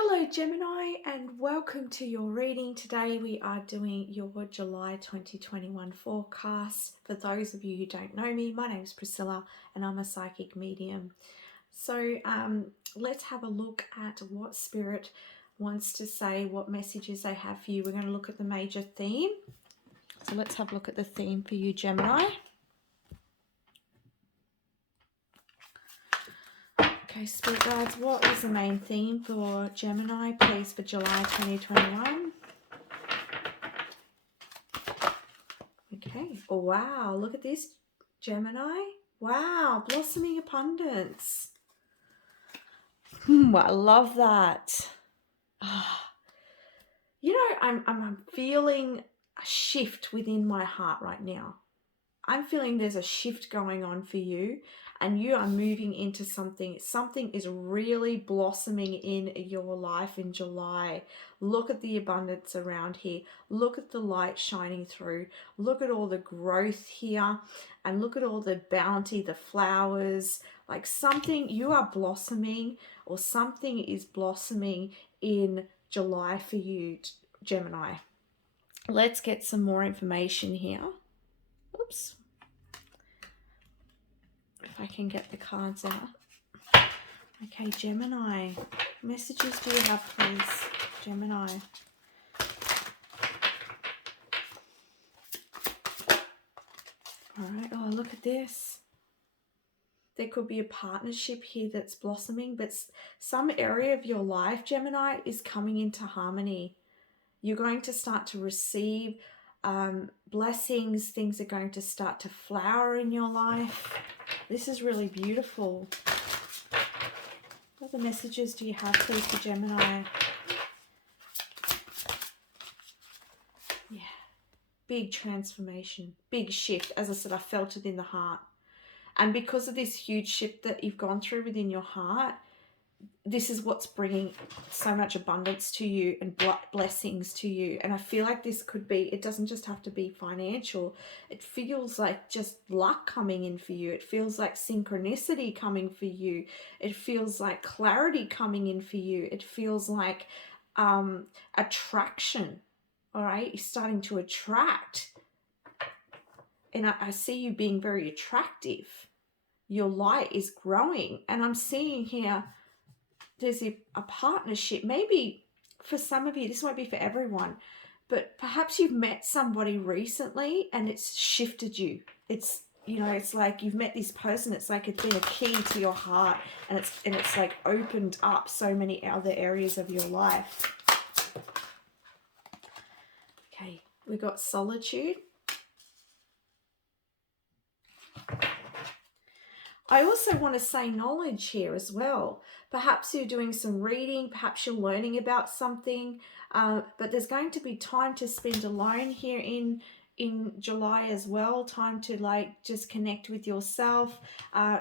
Hello Gemini, and welcome to your reading. Today we are doing your July 2021 forecast. For those of you who don't know me, my name is Priscilla and I'm a psychic medium. So let's have a look at what Spirit wants to say, what messages they have for you. We're going to look at the major theme. So let's have a look at the theme for you, Gemini. Okay, Spirit Guides, what is the main theme for Gemini, please, for July 2021? Okay. Oh, wow. Look at this, Gemini. Wow. Blossoming abundance. I love that. You know, I'm feeling a shift within my heart right now. I'm feeling there's a shift going on for you and you are moving into something. Something is really blossoming in your life in July. Look at the abundance around here. Look at the light shining through. Look at all the growth here and look at all the bounty, the flowers. Like something, you are blossoming or something is blossoming in July for you, Gemini. Let's get some more information here. Oops. If I can get the cards out. Okay, Gemini. Messages do you have, please? Gemini. Alright, oh, look at this. There could be a partnership here that's blossoming, but some area of your life, Gemini, is coming into harmony. You're going to start to receive blessings. Things are going to start to flower in your life. This is really beautiful. What other messages do you have, please, for Gemini? Yeah. Big transformation, big shift. As I said, I felt it in the heart. And because of this huge shift that you've gone through within your heart, this is what's bringing so much abundance to you and blessings to you. And I feel like this could be, it doesn't just have to be financial. It feels like just luck coming in for you. It feels like synchronicity coming for you. It feels like clarity coming in for you. It feels like attraction. All right, you're starting to attract. And I see you being very attractive. Your light is growing. And I'm seeing here, there's a partnership. Maybe for some of you, this won't be for everyone, but perhaps you've met somebody recently and it's shifted you. It's, you know, it's like you've met this person. It's like it's been a key to your heart and it's like opened up so many other areas of your life. Okay, we got solitude. I also want to say knowledge here as well. Perhaps you're doing some reading, perhaps you're learning about something, but there's going to be time to spend alone here in July as well. Time to like just connect with yourself,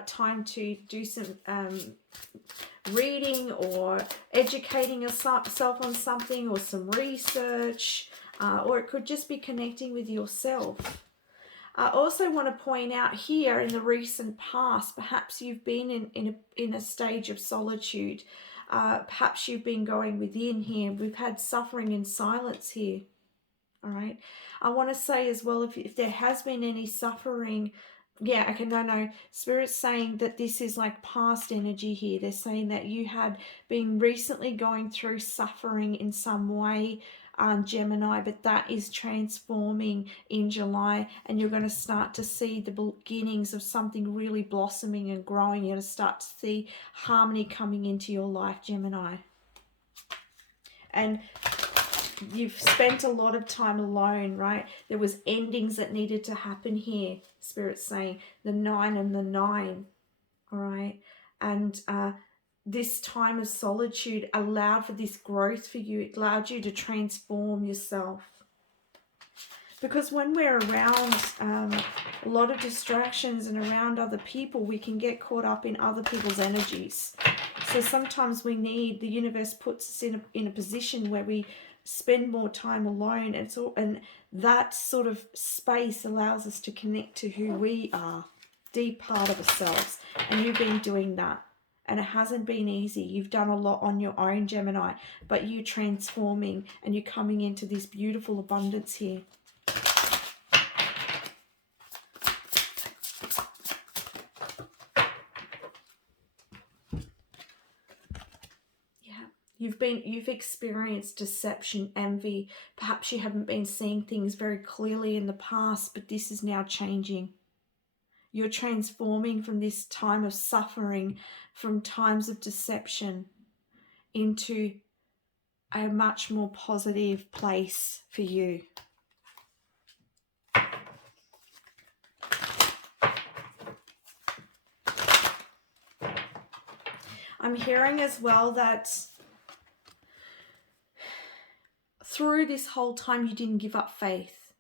time to do some reading or educating yourself on something or some research, or it could just be connecting with yourself. I also want to point out here in the recent past, perhaps you've been in a stage of solitude. Perhaps you've been going within here. We've had suffering and silence here. All right. I want to say as well, if there has been any suffering, yeah, okay, no. Spirit's saying that this is like past energy here. They're saying that you had been recently going through suffering in some way, Gemini, but that is transforming in July and you're going to start to see the beginnings of something really blossoming and growing. You're going to start to see harmony coming into your life, Gemini. And you've spent a lot of time alone, right? There was endings that needed to happen here, Spirit's saying. The 9 and the 9, all right? And this time of solitude allowed for this growth for you. It allowed you to transform yourself. Because when we're around a lot of distractions and around other people, we can get caught up in other people's energies. So sometimes we need, the universe puts us in a position where we spend more time alone, and that sort of space allows us to connect to who we are, deep part of ourselves. And you've been doing that. And it hasn't been easy. You've done a lot on your own, Gemini, but you're transforming and you're coming into this beautiful abundance here. You've experienced deception, envy. Perhaps you haven't been seeing things very clearly in the past, but this is now changing. You're transforming from this time of suffering, from times of deception, into a much more positive place for you. I'm hearing as well that through this whole time you didn't give up faith.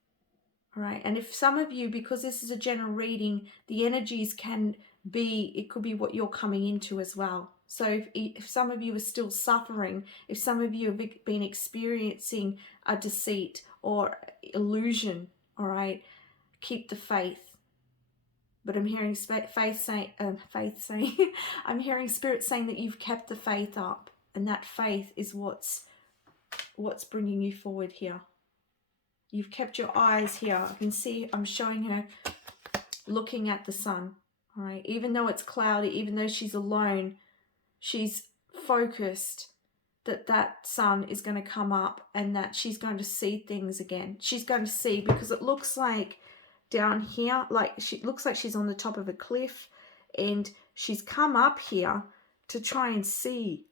All right. And if some of you, because this is a general reading, the energies can be, it could be what you're coming into as well. So if some of you are still suffering, if some of you have been experiencing a deceit or illusion, all right, keep the faith. But I'm hearing faith saying, I'm hearing Spirit saying that you've kept the faith up, and that faith is what's bringing you forward here. You've kept your eyes here. I can see, I'm showing her looking at the sun, all right? Even though it's cloudy, even though she's alone, she's focused that sun is going to come up and that she's going to see things again. She's going to see, because it looks like down here, like she looks like she's on the top of a cliff, and she's come up here to try and see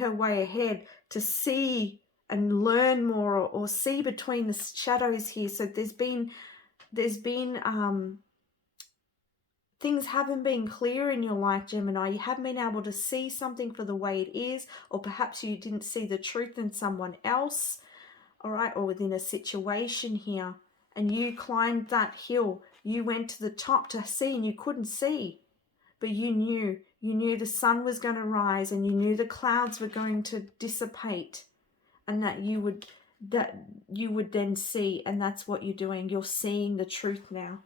her way ahead, to see and learn more, or see between the shadows here. So there's been things haven't been clear in your life, Gemini. You haven't been able to see something for the way it is, or perhaps you didn't see the truth in someone else, all right, or within a situation here, and you climbed that hill. You went to the top to see, and you couldn't see, but you knew the sun was going to rise, and you knew the clouds were going to dissipate, and that you would then see. And that's what you're doing. You're seeing the truth now.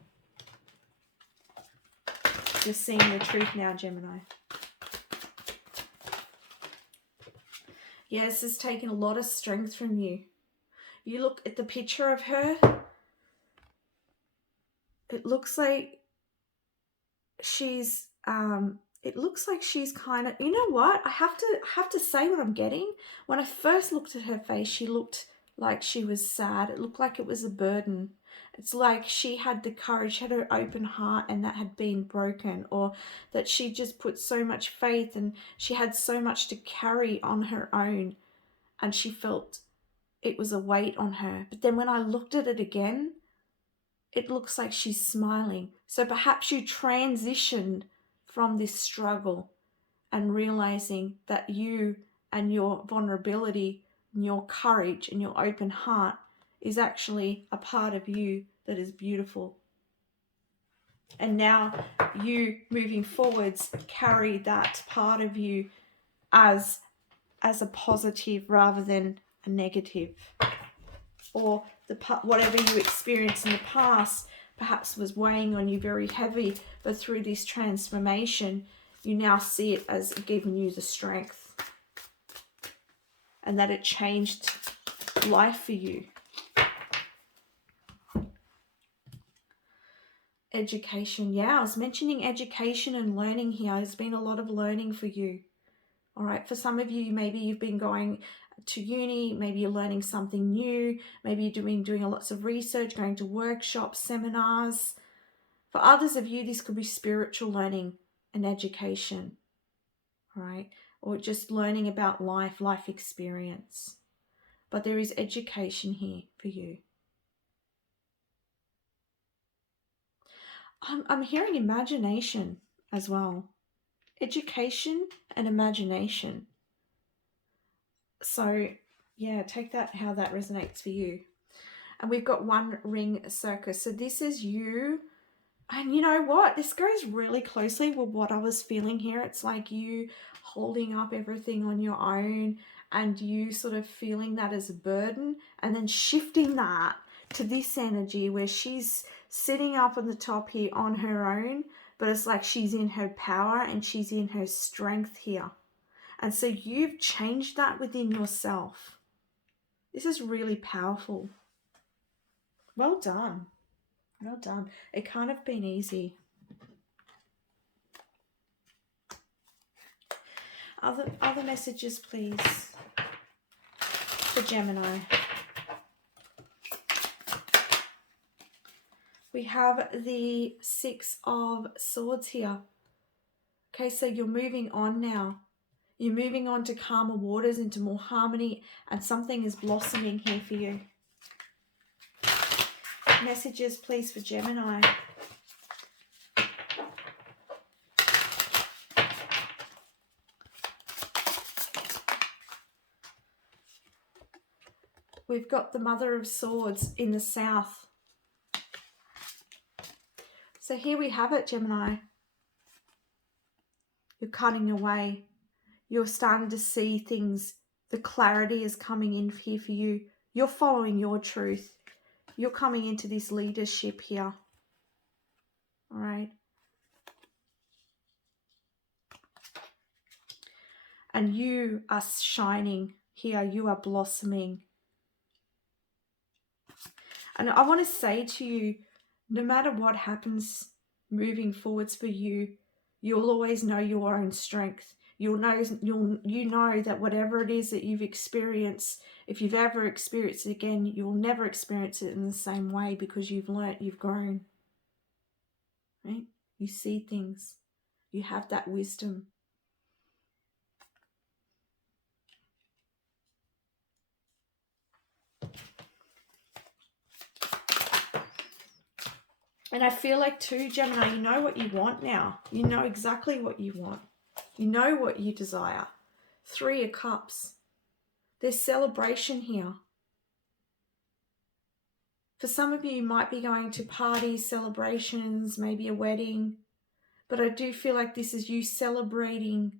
You're seeing the truth now, Gemini. Yeah, this is taking a lot of strength from you. You look at the picture of her. It looks like she's kind of, you know what? I have to say what I'm getting. When I first looked at her face, she looked like she was sad. It looked like it was a burden. It's like she had the courage, had her open heart, and that had been broken, or that she just put so much faith and she had so much to carry on her own, and she felt it was a weight on her. But then when I looked at it again, it looks like she's smiling. So perhaps you transitioned from this struggle and realizing that you and your vulnerability and your courage and your open heart is actually a part of you that is beautiful. And now you, moving forwards, carry that part of you as a positive rather than a negative. Or whatever you experienced in the past perhaps was weighing on you very heavy, but through this transformation, you now see it as giving you the strength, and that it changed life for you. Education. Yeah, I was mentioning education and learning here. There's been a lot of learning for you. All right, for some of you, maybe you've been going to uni, maybe you're learning something new, maybe you're doing lots of research, going to workshops, seminars. For others of you, this could be spiritual learning and education, all right, or just learning about life experience. But there is education here for you. I'm hearing imagination as well. Education and imagination. So, yeah, take that how that resonates for you. And we've got one ring circus. So this is you. And you know what? This goes really closely with what I was feeling here. It's like you holding up everything on your own and you sort of feeling that as a burden, and then shifting that to this energy where she's sitting up on the top here on her own, but it's like she's in her power and she's in her strength here. And so you've changed that within yourself. This is really powerful. Well done. Well done. It can't have been easy. Other messages, please, for Gemini. We have the Six of Swords here. Okay, so you're moving on now. You're moving on to calmer waters, into more harmony, and something is blossoming here for you. Messages, please, for Gemini. We've got the Mother of Swords in the south. So here we have it, Gemini. You're cutting away. You're starting to see things. The clarity is coming in here for you. You're following your truth. You're coming into this leadership here. All right. And you are shining here. You are blossoming. And I want to say to you, no matter what happens moving forwards for you, you'll always know your own strength. You know that whatever it is that you've experienced, if you've ever experienced it again, you'll never experience it in the same way, because you've learnt, you've grown. Right? You see things. You have that wisdom. And I feel like too, Gemini, you know what you want now. You know exactly what you want. You know what you desire. 3 of Cups. There's celebration here. For some of you might be going to parties, celebrations, maybe a wedding. But I do feel like this is you celebrating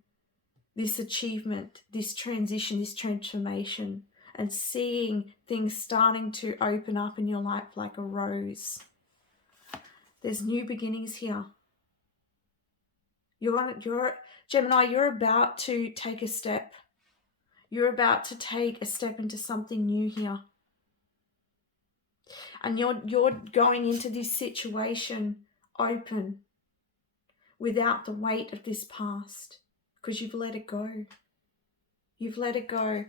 this achievement, this transition, this transformation, and seeing things starting to open up in your life like a rose. There's new beginnings here. Gemini, you're about to take a step. You're about to take a step into something new here. And you're going into this situation open, without the weight of this past, because you've let it go. You've let it go.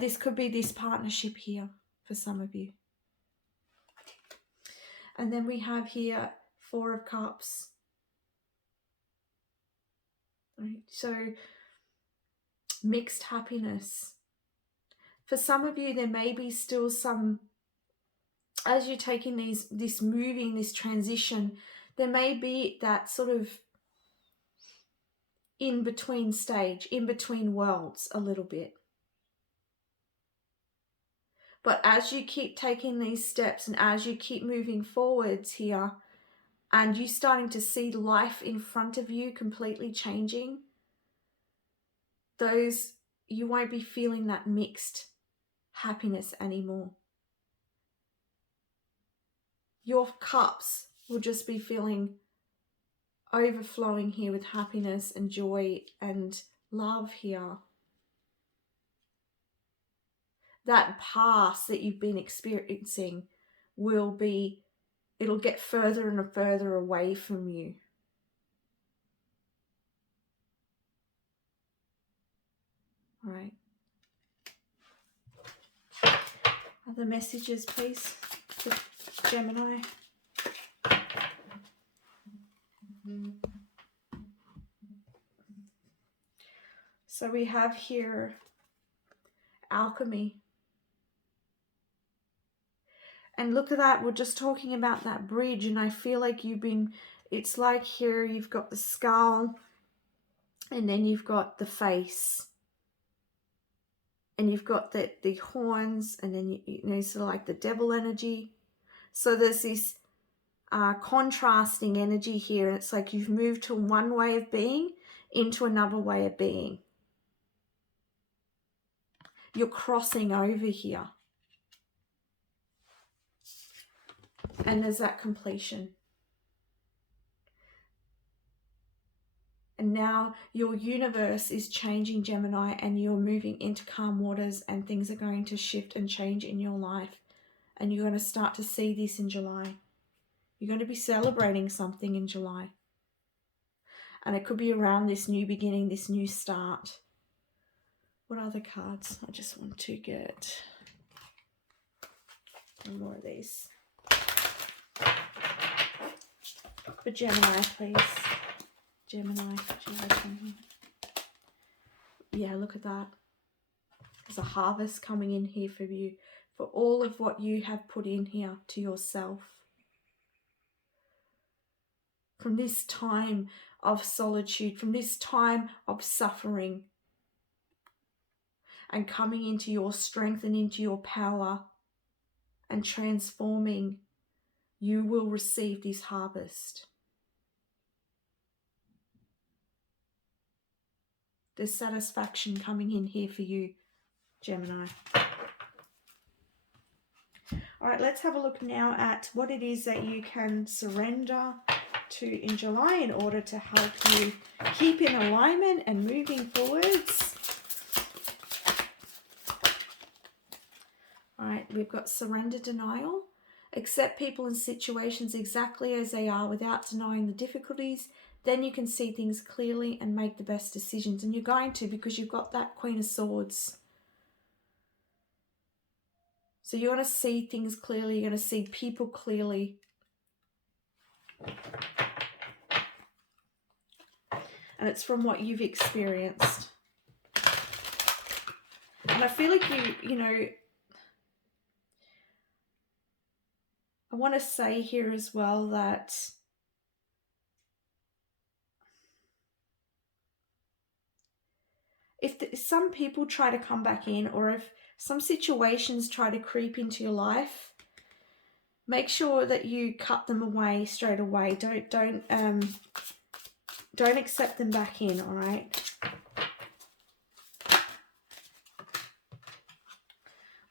This could be this partnership here for some of you. And then we have here 4 of Cups. Right? So mixed happiness. For some of you, there may be still some, as you're taking this moving, this transition, there may be that sort of in between stage, in between worlds a little bit. But as you keep taking these steps and as you keep moving forwards here, and you starting to see life in front of you completely changing, you won't be feeling that mixed happiness anymore. Your cups will just be feeling overflowing here with happiness and joy and love here. That past that you've been experiencing it'll get further and further away from you. All right. Other messages, please, for Gemini. So we have here alchemy. And look at that, we're just talking about that bridge, and I feel like it's like here you've got the skull, and then you've got the face, and you've got the horns, and then you know, sort of like the devil energy. So there's this contrasting energy here. It's like you've moved to one way of being into another way of being. You're crossing over here. And there's that completion. And now your universe is changing, Gemini, and you're moving into calm waters, and things are going to shift and change in your life. And you're going to start to see this in July. You're going to be celebrating something in July. And it could be around this new beginning, this new start. What other cards? I just want to get one more of these. For Gemini, please. Gemini. Yeah, look at that. There's a harvest coming in here for you, for all of what you have put in here to yourself. From this time of solitude, from this time of suffering, and coming into your strength and into your power and transforming, you will receive this harvest. There's satisfaction coming in here for you, Gemini. All right, let's have a look now at what it is that you can surrender to in July in order to help you keep in alignment and moving forwards. All right, we've got surrender denial. Accept people and situations exactly as they are without denying the difficulties. Then you can see things clearly and make the best decisions. And you're going to, because you've got that Queen of Swords. So you're going to see things clearly. You're going to see people clearly. And it's from what you've experienced. And I feel like you know, I want to say here as well that if some people try to come back in, or if some situations try to creep into your life, make sure that you cut them away straight away. Don't accept them back in, all right?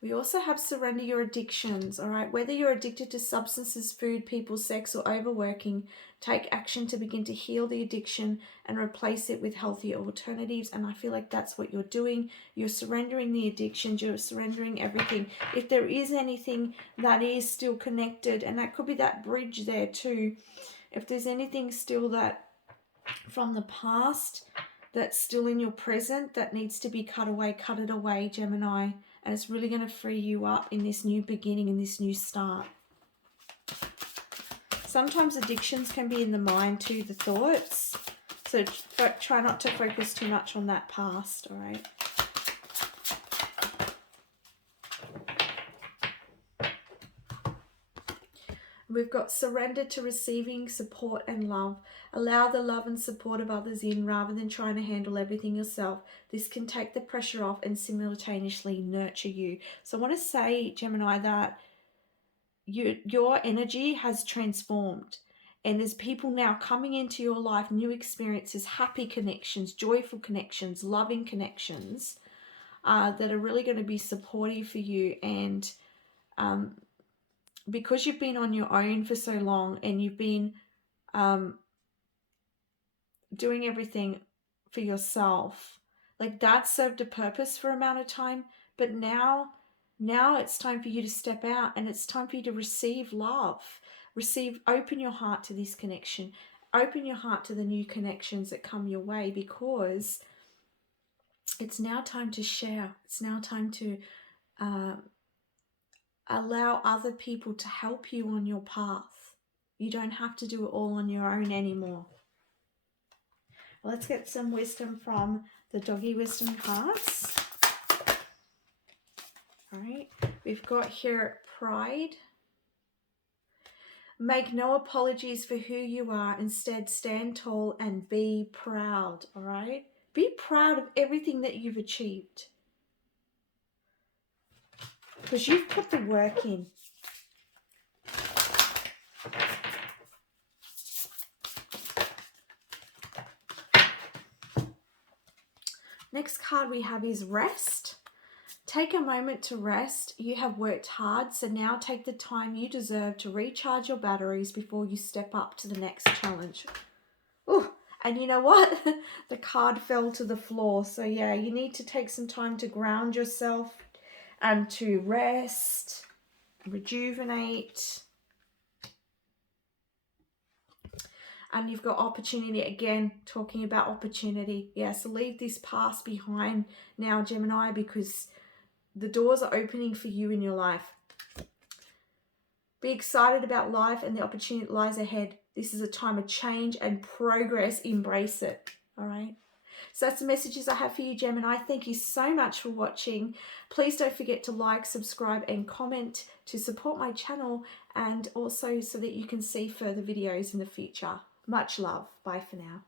We also have surrender your addictions, all right? Whether you're addicted to substances, food, people, sex, or overworking, take action to begin to heal the addiction and replace it with healthier alternatives. And I feel like that's what you're doing. You're surrendering the addictions. You're surrendering everything. If there is anything that is still connected, and that could be that bridge there too. If there's anything still that from the past that's still in your present that needs to be cut away, cut it away, Gemini. And it's really going to free you up in this new beginning, in this new start. Sometimes addictions can be in the mind too, the thoughts. So try not to focus too much on that past, all right? We've got surrender to receiving support and love. Allow the love and support of others in rather than trying to handle everything yourself. This can take the pressure off and simultaneously nurture you. So I want to say, Gemini, that your energy has transformed. And there's people now coming into your life, new experiences, happy connections, joyful connections, loving connections that are really going to be supportive for you. And because you've been on your own for so long and you've been doing everything for yourself, like that served a purpose for an amount of time, but now it's time for you to step out, and it's time for you to receive love. Open your heart to this connection, open your heart to the new connections that come your way, because it's now time to share. It's now time to allow other people to help you on your path. You don't have to do it all on your own anymore. Let's get some wisdom from the doggy wisdom cards. All right, we've got here pride. Make no apologies for who you are. Instead, stand tall and be proud. All right, be proud of everything that you've achieved, because you've put the work in. Next card we have is rest. Take a moment to rest. You have worked hard, so now take the time you deserve to recharge your batteries before you step up to the next challenge. Ooh, And you know what? The card fell to the floor. So yeah, you need to take some time to ground yourself and to rest, rejuvenate. And you've got opportunity again, talking about opportunity. Yeah, so leave this past behind now, Gemini, because the doors are opening for you in your life. Be excited about life and the opportunity that lies ahead. This is a time of change and progress. Embrace it. All right. So that's the messages I have for you, Gemini. Thank you so much for watching. Please don't forget to like, subscribe, and comment to support my channel, and also so that you can see further videos in the future. Much love. Bye for now.